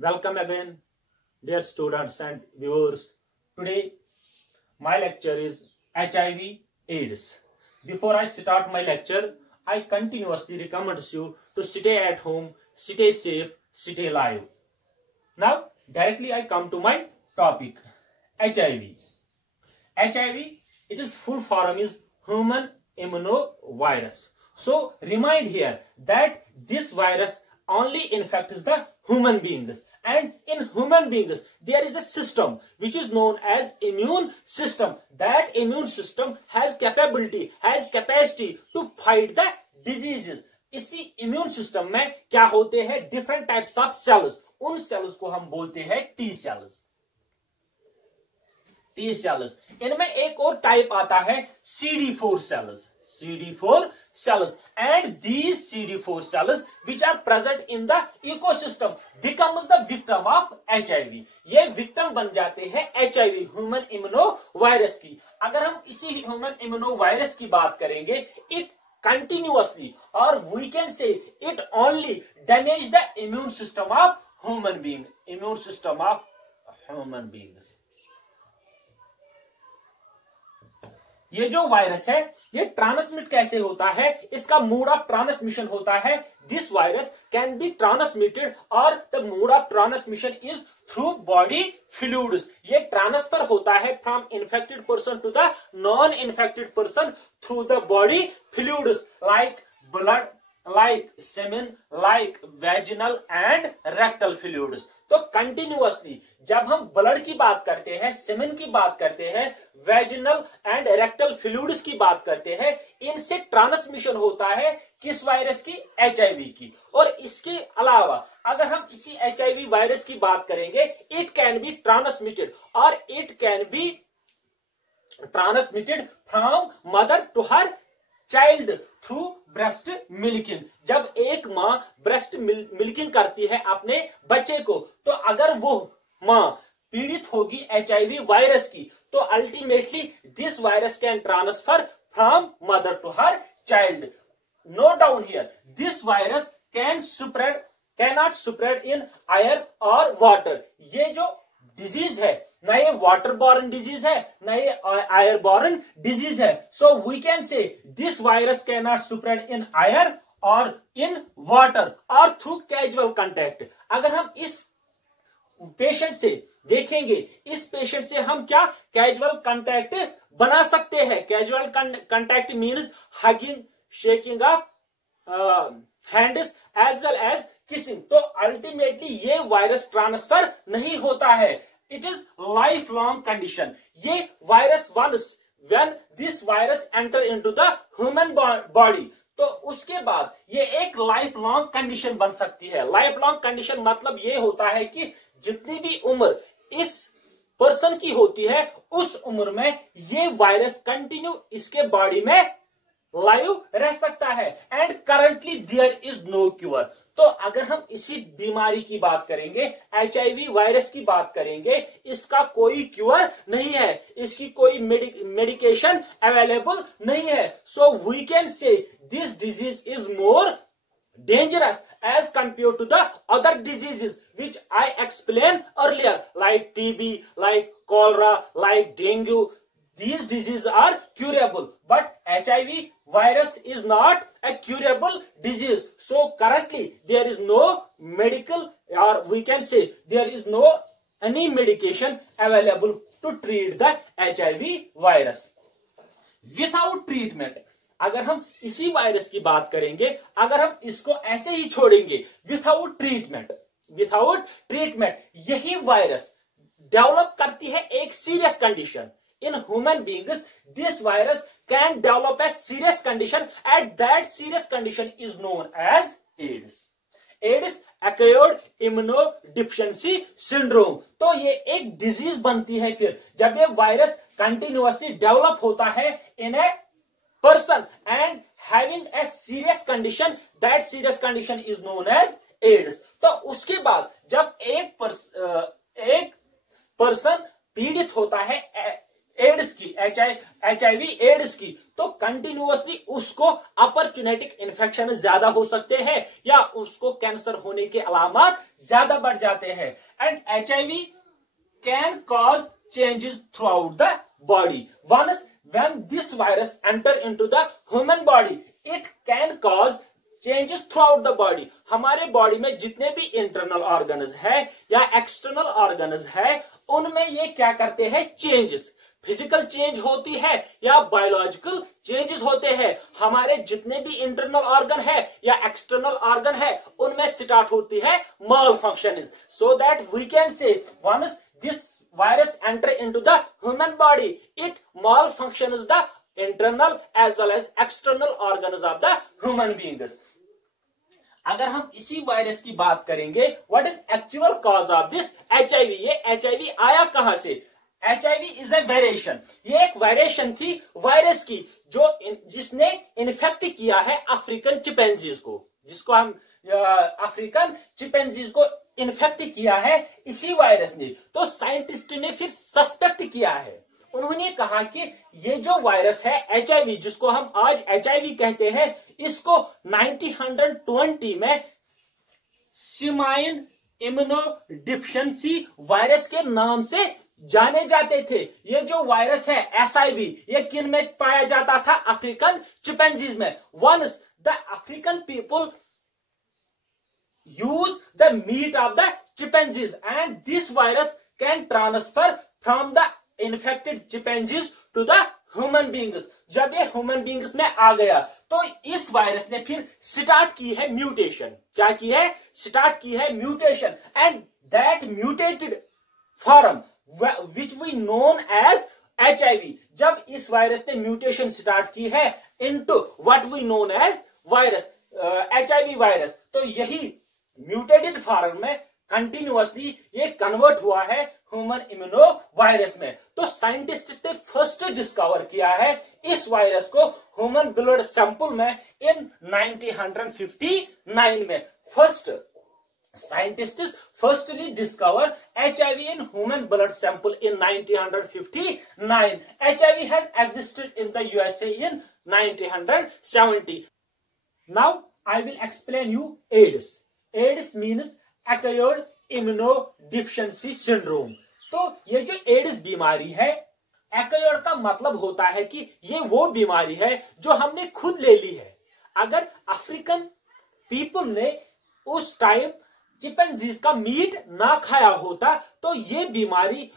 Welcome again, dear students and viewers. Today, my lecture is HIV/AIDS. Before I start my lecture, I continuously recommend you to stay at home, stay safe, stay alive. Now, directly I come to my topic, HIV. HIV, its full form is human immunovirus. So, remind here that this virus only infects the human beings, and in human beings there is a system which is known as immune system. That immune system has capacity to fight the diseases. इसी immune system में क्या होते हैं, different types of sales. उन sales को हम बोलते हैं टी सेल्स. टी सेल्स इनमें एक और टाइप आता है CD4 cells. CD4 cells, and these CD4 cells which are present in the ecosystem becomes the victim of HIV. ये victim बन जाते हैं HIV ह्यूमन इम्यूनोवायरस की. अगर हम इसी ह्यूमन इम्यूनोवायरस की बात करेंगे, it continuously or we can say it only damage the immune system of human being. Immune system of human beings. ये जो वायरस है ये ट्रांसमिट कैसे होता है, इसका मोड ऑफ ट्रांसमिशन होता है this virus can be transmitted और the mode of transmission is through body fluids. ये ट्रांसफर होता है from infected person to the non infected person through the body fluids like blood, like semen, like vaginal and rectal fluids. तो continuously जब हम blood की बात करते हैं, सेमेन की बात करते हैं, वेजिनल एंड रेक्टल फ्लूइड्स की बात करते हैं, इनसे ट्रांसमिशन होता है किस वायरस की, HIV की. और इसके अलावा अगर हम इसी HIV वायरस की बात करेंगे, इट कैन बी ट्रांसमिटेड और it can be transmitted from mother to her child through breast milking. जब एक माँ ब्रेस्ट मिल्किंग करती है अपने बच्चे को, तो अगर वो माँ पीड़ित होगी HIV वायरस की, तो ultimately this virus can transfer from mother to her child. No down here, this virus cannot spread in air और वाटर. ये जो डिजीज है ना ये वाटर बॉर्न डिजीज है ना ये एयर बॉर्न डिजीज है. So we can say this virus can not spread in air और इन वाटर और थ्रू कैजुअल कांटेक्ट. अगर हम इस पेशेंट से देखेंगे, इस पेशेंट से हम क्या कैजुअल कांटेक्ट बना सकते हैं. Casual contact means hugging, shaking of hands as well as kissing. तो अल्टीमेटली ये वायरस ट्रांसफर नहीं होता है. It is life long condition. ये virus once when this virus enter into the human body, तो उसके बाद ये एक लाइफ लॉन्ग कंडीशन बन सकती है. लाइफ लॉन्ग कंडीशन मतलब ये होता है कि जितनी भी उम्र इस पर्सन की होती है, उस उम्र में ये वायरस कंटिन्यू इसके बॉडी में लाइव रह सकता है. And currently there is no cure. तो अगर हम इसी बीमारी की बात करेंगे, HIV वायरस की बात करेंगे, इसका कोई क्योर नहीं है, इसकी कोई मेडिकेशन अवेलेबल नहीं है. So we can say this disease is more dangerous as compared to the other diseases which I explained earlier, like TB, like cholera, like dengue. These diseases are curable, but HIV virus is not a curable disease. So currently there is no medical, or we can say there is no any medication available to treat the HIV virus. Without treatment, अगर हम इसी virus की बात करेंगे, अगर हम इसको ऐसे ही छोड़ेंगे विथआउट ट्रीटमेंट, यही वायरस डेवलप करती है एक serious condition. In human beings, this virus can develop a serious condition, and that serious condition is known as AIDS. AIDS acquired immunodeficiency syndrome. तो ये एक डिजीज बनती है फिर जब ये वायरस कंटिन्यूअसली डेवलप होता है in a person and having a serious condition. That serious condition is known as AIDS. तो उसके बाद जब एक पर्सन पीड़ित होता है एड्स की, HIV एड्स की, तो कंटिन्यूअसली उसको अपॉर्चुनिटिक इन्फेक्शन ज्यादा हो सकते हैं या उसको कैंसर होने के अलामात ज्यादा बढ़ जाते हैं। And HIV can cause changes throughout the body. Once when this virus enter into the human body, it can cause changes throughout the body. हमारे बॉडी में जितने भी इंटरनल ऑर्गन्स है या एक्सटर्नल ऑर्गन्स है, उनमें ये क्या करते हैं, चेंजेस, फिजिकल चेंज होती है या बायोलॉजिकल चेंजेस होते हैं। हमारे जितने भी इंटरनल ऑर्गन है या एक्सटर्नल ऑर्गन है, उनमें स्टार्ट होती है malfunction, so that we can say once this virus enter into the human body, it malfunctions the internal as well as external organs of the human beings। अगर हम इसी virus की बात करेंगे, what is actual cause of this HIV, ये HIV आया कहां से? HIV इज ए वेरिएशन, ये एक वेरिएशन थी वायरस की जिसने इन्फेक्ट किया है अफ्रीकन चिंपैंजीज को, जिसको हम अफ्रीकन चिंपैंजीज को इन्फेक्ट किया है इसी वायरस ने। तो साइंटिस्ट ने फिर सस्पेक्ट किया है, उन्होंने कहा कि ये जो वायरस है HIV, जिसको हम आज HIV कहते हैं, इसको 1920 में स्विमाइन इम्यूनोडिफिशियंसी वायरस के नाम से जाने जाते थे। ये जो वायरस है SIV, ये किन में पाया जाता था? अफ्रीकन चिंपैंजीज में। Once the African people use the meat of the chimpanzees and this virus can transfer from the infected chimpanzees to the human beings। जब ये ह्यूमन बींग्स में आ गया तो इस वायरस ने फिर स्टार्ट की है म्यूटेशन। क्या की है? स्टार्ट की है mutation. And that mutated form which we known as HIV, जब इस वायरस ने म्यूटेशन स्टार्ट की है into what we known as virus, HIV virus, तो यही म्यूटेटेड फॉर्म में कंटिन्यूअसली ये कन्वर्ट हुआ है ह्यूमन इम्यूनो वायरस में। तो साइंटिस्ट ने फर्स्ट डिस्कवर किया है इस वायरस को ह्यूमन ब्लड सैंपल में इन 1959 में। First scientists firstly discovered HIV in human blood sample in 1959. HIV has existed in the USA in 1970. Now I will explain you AIDS. AIDS means acquired immunodeficiency syndrome. तो ये जो ads बीमारी है, acquired का मतलब होता है कि ये वो बीमारी है जो हमने खुद ले ली है। अगर अफ्रीकन पीपल ने उस टाइम चिंपैंजीज का मीट ना खाया होता तो ये बीमारी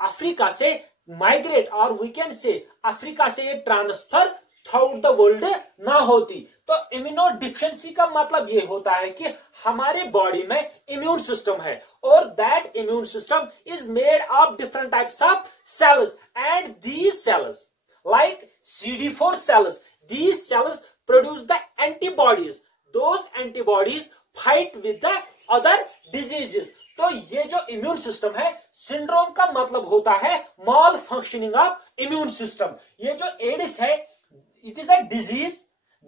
अफ्रीका से माइग्रेट और वी कैन से अफ्रीका से ये ट्रांसफर थ्रू द वर्ल्ड ना होती। तो इम्यूनो डिफिशिएंसी का मतलब ये होता है कि हमारे बॉडी में इम्यून सिस्टम है और that immune system is made of different types of cells and these cells like CD4 cells, these cells produce the antibodies. Those antibodies fight with the other diseases. तो ये जो immune system है, syndrome का मतलब होता है mall functioning of immune system. ये जो एड्स है, it is a disease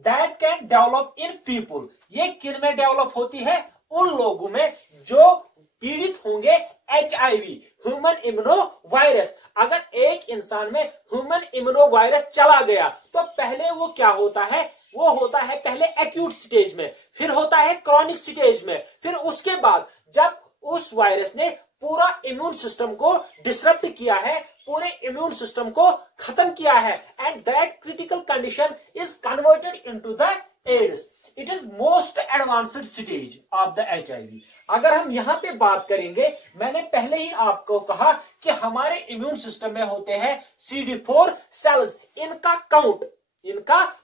that can develop in people. ये किन में डेवलप होती है? उन लोगों में जो पीड़ित होंगे HIV, ह्यूमन इम्यूनो वायरस। अगर एक इंसान में ह्यूमन इम्यूनो वायरस चला गया तो पहले वो क्या होता है? वो होता है पहले एक्यूट स्टेज में, फिर होता है क्रॉनिक स्टेज में, फिर उसके बाद जब उस वायरस ने पूरा इम्यून सिस्टम को डिसरप्ट किया है, पूरे इम्यून सिस्टम को खत्म किया है, and that critical condition is converted into the AIDS. It is most advanced stage of the HIV। अगर हम यहां पे बात करेंगे, मैंने पहले ही आपको कहा कि हमारे इम्यून सिस्टम में होते हैं CD4 सेल्स। इनका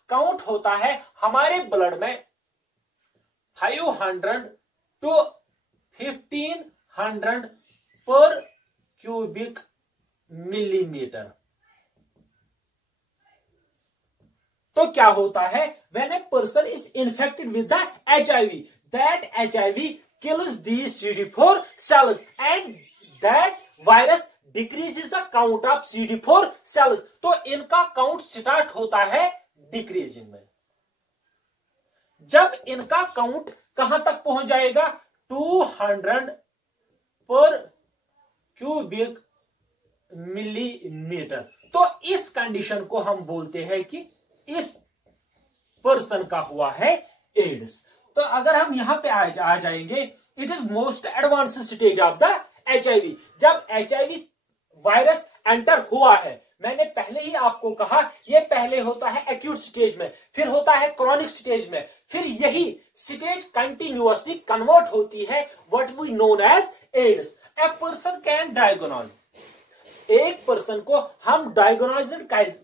काउंट होता है हमारे ब्लड में 500 to 1500 पर क्यूबिक मिलीमीटर। तो क्या होता है? When a person is infected with the HIV, that HIV kills these CD4 cells and that virus decreases the count of CD4 cells। तो इनका काउंट स्टार्ट होता है डिक्रीजिंग में। जब इनका काउंट कहां तक पहुंच जाएगा? 200 पर क्यूबिक मिलीमीटर। तो इस कंडीशन को हम बोलते हैं कि इस पर्सन का हुआ है एड्स। तो अगर हम यहां पे आ जाएंगे, it is most advance stage of the HIV। जब HIV वायरस एंटर हुआ है, मैंने पहले ही आपको कहा, यह पहले होता है एक्यूट स्टेज में, फिर होता है क्रॉनिक स्टेज में, फिर यही स्टेज कंटिन्यूअसली कन्वर्ट होती है what we known as AIDS. A person can diagnose, एक पर्सन को हम डायग्नोज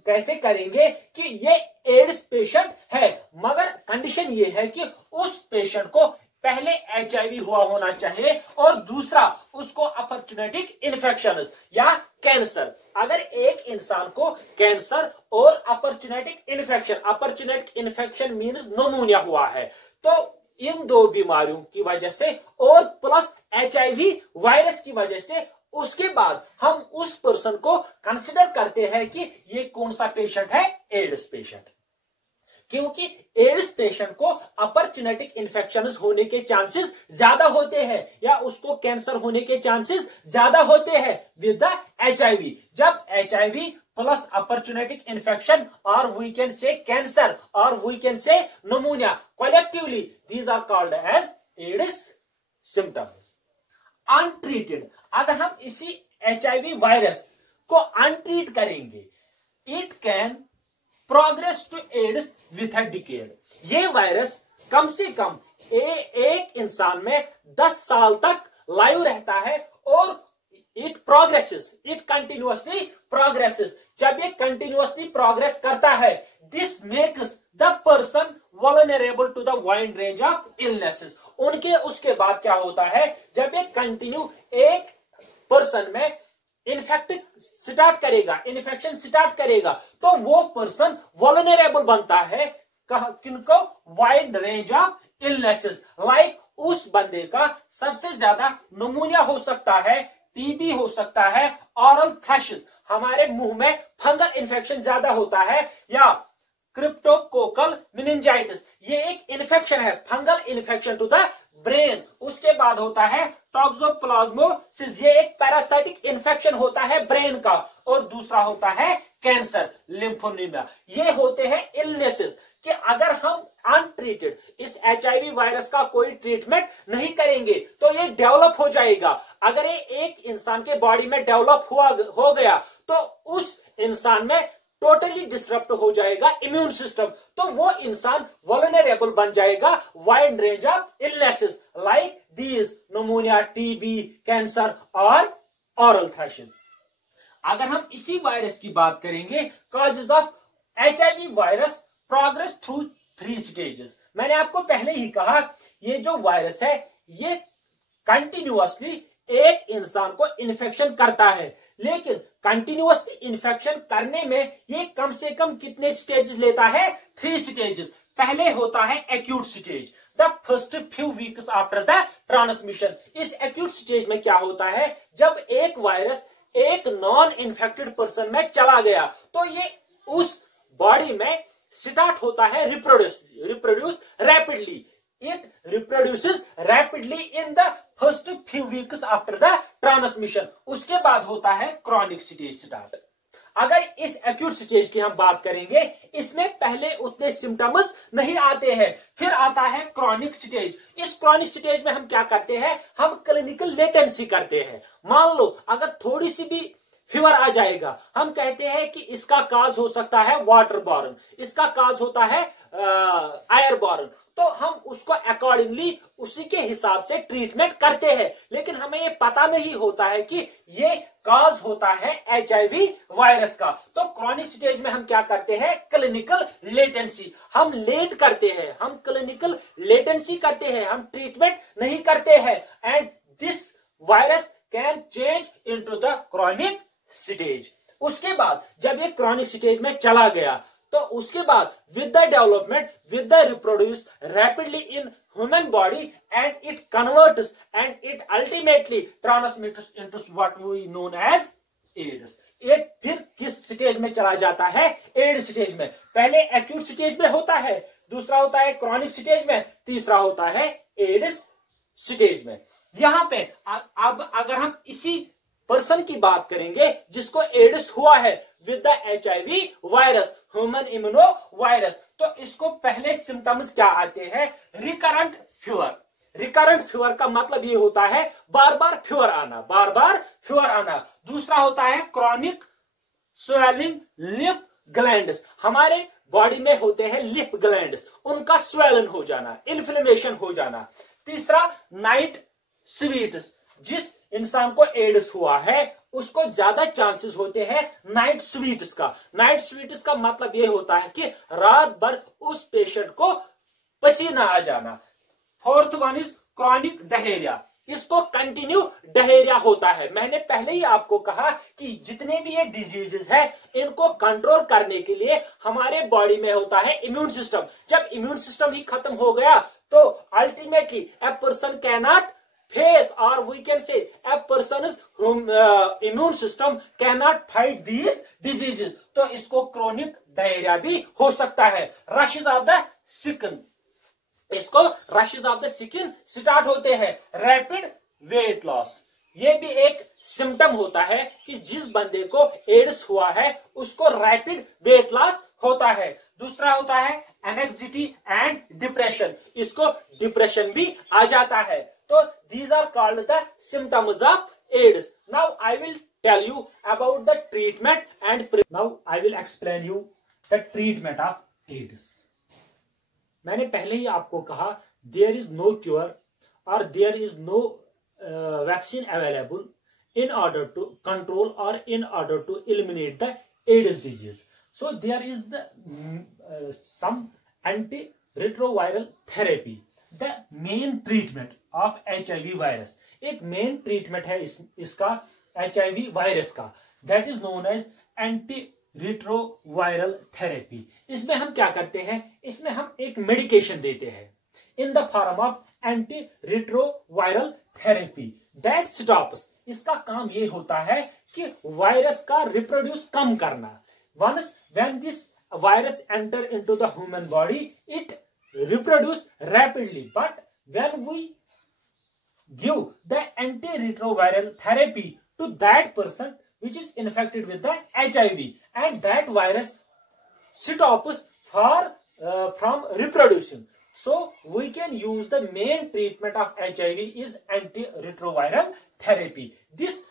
कैसे करेंगे कि ये एड्स पेशेंट है, मगर कंडीशन ये है कि उस पेशेंट को पहले HIV हुआ होना चाहिए और दूसरा उसको अपॉर्चुनिटिक इन्फेक्शन या कैंसर। अगर एक इंसान को कैंसर और अपॉर्चुनिटिक इन्फेक्शन मींस निमोनिया हुआ है, तो इन दो बीमारियों की वजह से और प्लस HIV वायरस की वजह से, उसके बाद हम उस पर्सन को कंसिडर करते हैं कि ये कौन सा पेशेंट है, एड्स पेशेंट। क्योंकि एड्स पेशेंट को अपॉर्चुनिटिक इन्फेक्शंस होने के चांसेस ज्यादा होते हैं या उसको कैंसर होने के चांसेस ज्यादा होते हैं विद द HIV। जब HIV प्लस अपॉर्चुनिटिक इन्फेक्शन और वी कैन से कैंसर और we can say pneumonia, collectively these are called as AIDS symptoms. Untreated, अगर हम इसी HIV वायरस को अनट्रीट करेंगे, it can progress to AIDS with a decade. ये virus कम से कम एक इंसान में 10 साल तक लाइव रहता है और it progresses, it continuously progresses. जब ये कंटिन्यूअसली प्रोग्रेस करता है, this makes the person vulnerable to the wide range of illnesses. उसके बाद क्या होता है, जब ये कंटिन्यू एक पर्सन में इन्फेक्शन स्टार्ट करेगा, तो वो पर्सन वल्नरेबल बनता है किनको, wide range of illnesses. Like उस बंदे का सबसे ज्यादा निमोनिया हो सकता है, TB हो सकता है, ऑरल थ्रैशेस, हमारे मुंह में फंगल इन्फेक्शन ज्यादा होता है, या क्रिप्टोकोकल मेनिंजाइटिस, ये एक इन्फेक्शन है, fungal infection to the brain. उसके बाद होता है टॉक्सोप्लाज्मोसिस, ये एक पैरासाइटिक इन्फेक्शन होता है ब्रेन का, और दूसरा होता है कैंसर, लिम्फोनीमिया। ये होते हैं इलनेसेस कि अगर हम अनट्रीटेड इस HIV वायरस का कोई ट्रीटमेंट नहीं करेंगे तो ये डेवलप हो जाएगा। अगर ये एक इंसान के बॉडी में डेवलप हो गया तो उस इंसान में टोटली डिसरप्ट हो जाएगा इम्यून सिस्टम, तो वो इंसान वल्नरेबल बन जाएगा wide range of illnesses like these pneumonia, TB, cancer और ऑरल थ्रैशेस। अगर हम इसी वायरस की बात करेंगे, causes of HIV virus progress through 3 stages. मैंने आपको पहले ही कहा, ये जो वायरस है ये कंटिन्यूअसली एक इंसान को इन्फेक्शन करता है, लेकिन कंटिन्यूअसली इन्फेक्शन करने में ये कम से कम कितने स्टेजेस लेता है, 3 स्टेजेस। पहले होता है acute stage, the first few weeks after the transmission. इस एक्यूट स्टेज में क्या होता है, जब एक वायरस एक नॉन इन्फेक्टेड पर्सन में चला गया तो ये उस बॉडी में स्टार्ट होता है reproduce rapidly. It reproduces rapidly in the first few weeks after the transmission। उसके बाद होता है क्रॉनिक स्टेज स्टार्ट। अगर इस एक्यूट स्टेज की हम बात करेंगे, इसमें पहले उतने सिम्टम्स नहीं आते हैं, फिर आता है क्रॉनिक स्टेज। इस क्रॉनिक स्टेज में हम क्या करते हैं, हम क्लिनिकल लेटेंसी करते हैं। मान लो अगर थोड़ी सी भी फीवर आ जाएगा, हम कहते हैं कि इसका काज हो सकता है वाटर बॉर्न, इसका काज होता है एयर बॉर्न, तो हम उसको अकॉर्डिंगली उसी के हिसाब से ट्रीटमेंट करते हैं। लेकिन हमें ये पता नहीं होता है कि ये काज होता है HIV वायरस का। तो क्रॉनिक स्टेज में हम क्या करते हैं, क्लिनिकल लेटेंसी, हम लेट करते हैं, हम क्लिनिकल लेटेंसी करते हैं, हम ट्रीटमेंट नहीं करते हैं, and this virus can change into the chronic stage. उसके बाद जब ये क्रॉनिक स्टेज में चला गया, तो उसके बाद with the development, with the reproduce rapidly in human body and it converts and it ultimately transmits into what we known as AIDS. ये फिर किस स्टेज में चला जाता है, एड्स स्टेज में। पहले एक्यूट स्टेज में होता है, दूसरा होता है क्रॉनिक स्टेज में, तीसरा होता है एड्स स्टेज में। यहां पे अब अगर हम इसी पर्सन की बात करेंगे जिसको एड्स हुआ है with the HIV virus, human immuno virus, तो इसको पहले सिम्टम्स क्या आते हैं? Recurrent fever. रिकरेंट फीवर का मतलब ये होता है बार बार फीवर आना, बार बार फीवर आना। दूसरा होता है क्रॉनिक स्वेलिंग लिप ग्लैंड्स, हमारे बॉडी में होते हैं लिप ग्लैंड्स, उनका स्वेलन हो जाना, इन्फ्लेमेशन हो जाना। तीसरा नाइट स्वीट्स, जिस इंसान को एड्स हुआ है उसको ज्यादा चांसेस होते हैं नाइट स्वीट्स का। नाइट स्वीट्स का मतलब यह होता है कि रात भर उस पेशेंट को पसीना आ जाना। Fourth one is chronic diarrhoea, इसको कंटिन्यू डायरिया होता है। मैंने पहले ही आपको कहा कि जितने भी ये डिजीजेस है इनको कंट्रोल करने के लिए हमारे बॉडी में होता है इम्यून सिस्टम। जब इम्यून सिस्टम ही खत्म हो गया तो ultimately a person can not face, or we can say a person's immune system cannot fight these diseases, तो इसको क्रोनिक डायरिया भी हो सकता है। रशेस ऑफ द स्किन, इसको rashes of the skin start होते हैं। रैपिड वेट लॉस, ये भी एक सिम्टम होता है कि जिस बंदे को एड्स हुआ है उसको रैपिड वेट लॉस होता है। दूसरा होता है एंग्जाइटी एंड डिप्रेशन, इसको डिप्रेशन भी आ जाता है। तो these are called the symptoms of AIDS. Now I will tell you about the treatment and now I will explain you the treatment of AIDS. मैंने पहले ही आपको कहा there is no cure or there is no vaccine available in order to control or in order to eliminate the AIDS disease. So there is the some antiretroviral therapy, the main treatment of HIV virus. एक main treatment है इसका HIV virus का, that is known as anti retroviral therapy. इसमें हम क्या करते हैं? इसमें हम एक मेडिकेशन देते हैं in the form of anti retroviral therapy that stops. इसका काम ये होता है कि वायरस का रिप्रोड्यूस कम करना। Once when this virus enter into the human body it reproduce rapidly, but when we give the antiretroviral therapy to that person which is infected with the HIV, and that virus stops from reproducing. So we can use the main treatment of HIV is antiretroviral therapy. This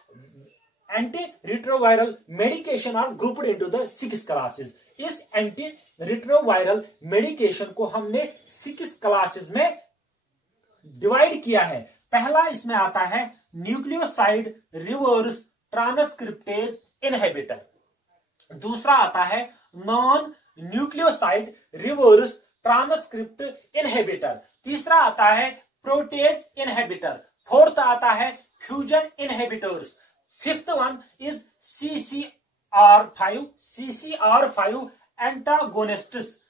antiretroviral medication are grouped into the 6 classes. इस antiretroviral medication को हमने 6 classes में divide किया है। पहला इसमें आता है न्यूक्लियोसाइड रिवर्स ट्रांसक्रिप्टेज इनहिबिटर। दूसरा आता है non nucleoside reverse transcript inhibitor. तीसरा आता है प्रोटेज इनहिबिटर। फोर्थ आता है fusion inhibitors. Fifth one is CCR5 antagonists.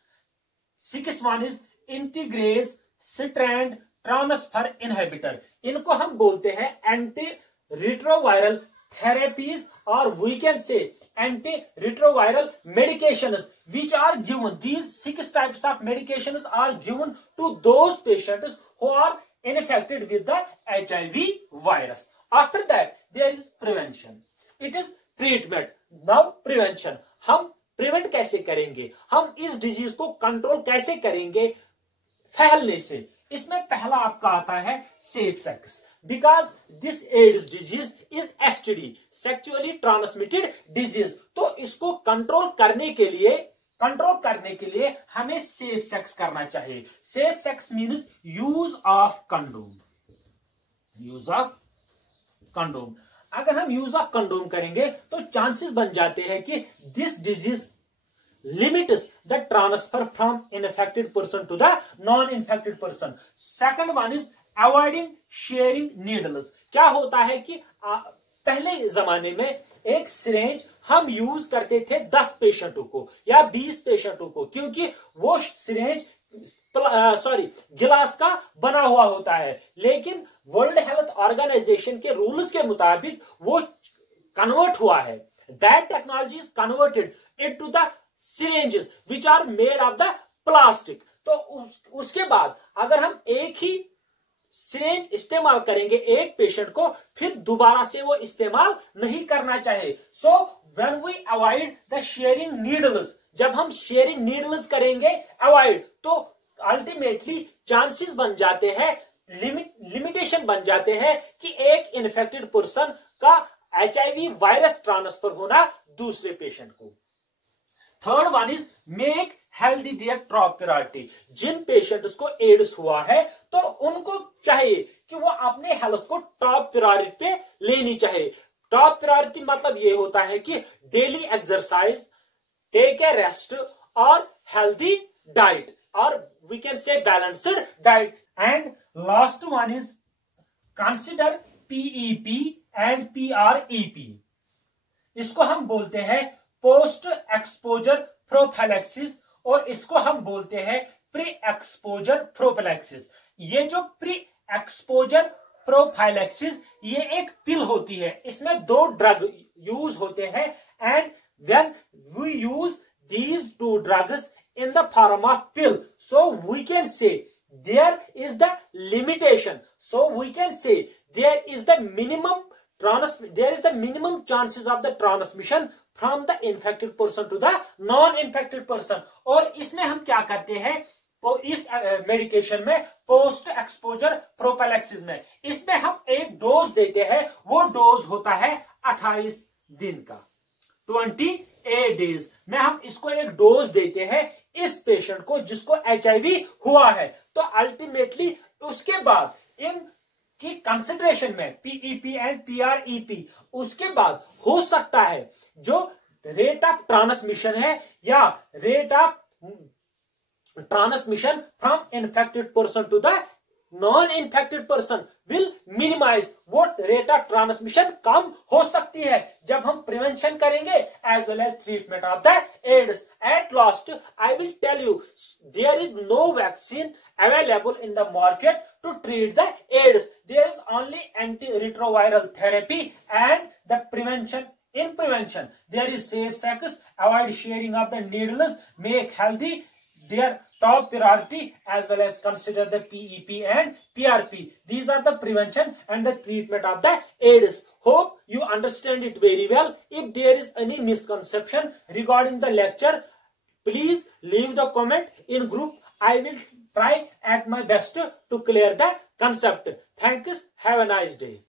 Sixth one is integrase strand transfer inhibitor. इनको हम बोलते हैं एंटी रिट्रोवायरल थेरेपीज और we can say anti retroviral medications which are given. These 6 types of medications are given to those patients who are infected with the HIV virus. After that there is prevention, it is treatment. Now prevention, हम prevent कैसे करेंगे? हम इस disease को control कैसे करेंगे फैलने से? इसमें पहला आपका आता है safe sex, because this AIDS disease is STD, sexually transmitted disease. तो इसको कंट्रोल करने के लिए हमें सेफ सेक्स करना चाहिए। Safe sex means use of condom. Use of condom, अगर हम यूज ऑफ कंडोम करेंगे तो चांसेस बन जाते हैं कि this disease limits the transfer from infected person to the non-infected person. Second one is avoiding sharing needles. क्या होता है कि पहले जमाने में एक सिरेंज हम यूज करते थे 10 पेशेंटों को या 20 पेशेंटों को, क्योंकि वो सिरेंज गिलास का बना हुआ होता है। लेकिन वर्ल्ड हेल्थ ऑर्गेनाइजेशन के रूल्स के मुताबिक वो कन्वर्ट हुआ है। That technology is converted into the syringes which are made of the plastic। तो उसके बाद अगर हम एक ही सिरिंज इस्तेमाल करेंगे एक पेशेंट को, फिर दोबारा से वो इस्तेमाल नहीं करना चाहिए। So when we avoid the sharing needles, जब हम शेयरिंग नीडल्स करेंगे अवॉइड, तो अल्टीमेटली चांसेस बन जाते हैं, लिमिटेशन बन जाते हैं कि एक इन्फेक्टेड पर्सन का HIV वायरस ट्रांसफर होना दूसरे पेशेंट को। Third one is make healthy their top priority. जिन पेशेंट्स को एड्स हुआ है तो उनको चाहिए कि वो अपने हेल्थ को टॉप प्रायोरिटी पे लेनी चाहिए। टॉप प्रायोरिटी मतलब ये होता है कि daily exercise, take a rest और हेल्दी डाइट, और we can say balanced diet. And last one is consider PEP and PREP। इसको हम बोलते हैं पोस्ट एक्सपोजर प्रोफाइलैक्सिस, और इसको हम बोलते हैं प्री एक्सपोजर प्रोफाइलैक्सिस। ये जो प्री एक्सपोजर प्रोफाइलैक्सिस ये एक पिल होती है, इसमें 2 ड्रग यूज होते हैं, and when we use these 2 drugs in the form of pill, so we can say there is the limitation, so we can say there is the minimum chances of the transmission from the infected person to the non-infected person। और इसमें हम क्या करते हैं, तो इस medication में post exposure prophylaxis में इसमें हम एक डोज देते हैं, वो डोज होता है 28 दिन का, 28 डेज में हम इसको एक डोज देते हैं इस पेशेंट को जिसको HIV हुआ है। तो अल्टीमेटली उसके बाद इन की कंसिडरेशन में PEP एंड PREP, उसके बाद हो सकता है जो रेट ऑफ ट्रांसमिशन है या rate of transmission from infected person to the non infected person will minimise, वो रेट ऑफ ट्रांसमिशन कम हो सकती है जब हम प्रिवेंशन करेंगे as well as treatment of the AIDS. At last I will tell you there is no vaccine available in the market to treat the AIDS. There is only antiretroviral therapy and the prevention. In prevention, there is safe sex, avoid sharing of the needles, make healthy their top priority, as well as consider the PEP and PRP. These are the prevention and the treatment of the AIDS. Hope you understand it very well. If there is any misconception regarding the lecture, please leave the comment in group. I will try at my best to clear the concept. Thanks. Have a nice day.